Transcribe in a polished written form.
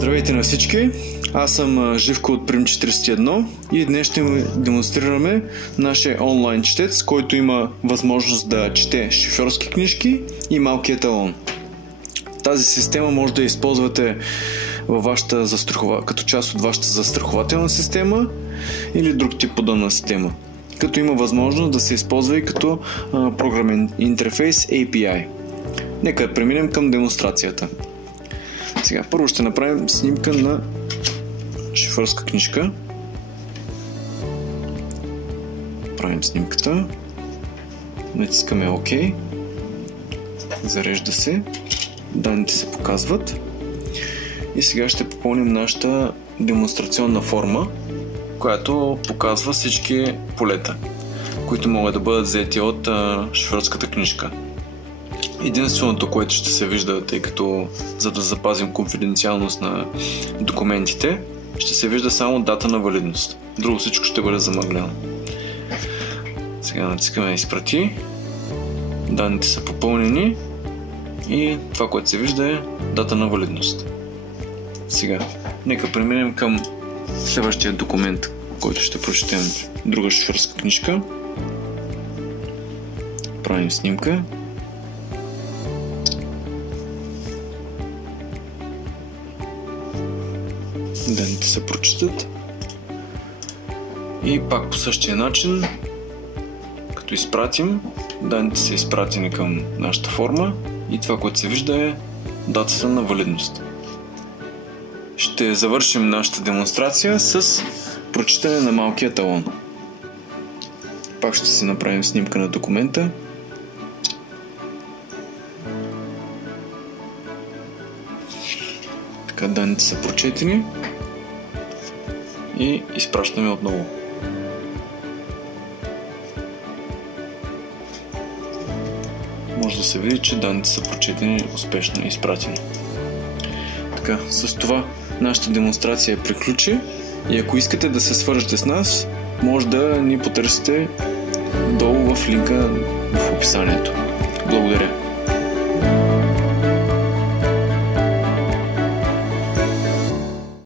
Здравейте на всички! Аз съм Живко от Prim 41 и днес ще демонстрираме нашия онлайн четец, който има възможност да чете шофьорски книжки и малки еталон. Тази система може да я използвате във вашата като част от вашата застрахователна система или друг тип подобна система, като има възможност да се използва и като програмен интерфейс API. Нека да преминем към демонстрацията. Сега първо ще направим снимка на шофьорска книжка. Правим снимката. Натискаме OK. Зарежда се. Данните се показват. И сега ще попълним нашата демонстрационна форма, която показва всички полета, които могат да бъдат взети от шофьорската книжка. Единственото, което ще се вижда, тъй като за да запазим конфиденциалност на документите, ще се вижда само дата на валидност. Друго всичко ще бъде замъглено. Сега натискаме изпрати. Данните са попълнени и това, което се вижда, е дата на валидност. Сега, нека преминем към следващия документ, който ще прочетем. Друга шофьорска книжка. Правим снимка. Данните се прочитат и пак по същия начин, като изпратим, данните са изпратени към нашата форма и това, което се вижда, е датата на валидност. Ще завършим нашата демонстрация с прочитане на малкия талон. Пак ще си направим снимка на документа. Така, данните са прочетени и изпращаме отново. Може да се види, че данните са прочетени успешно и изпратени. Така, с това нашата демонстрация приключи и ако искате да се свържете с нас, може да ни потърсите долу в линка в описанието. Благодаря!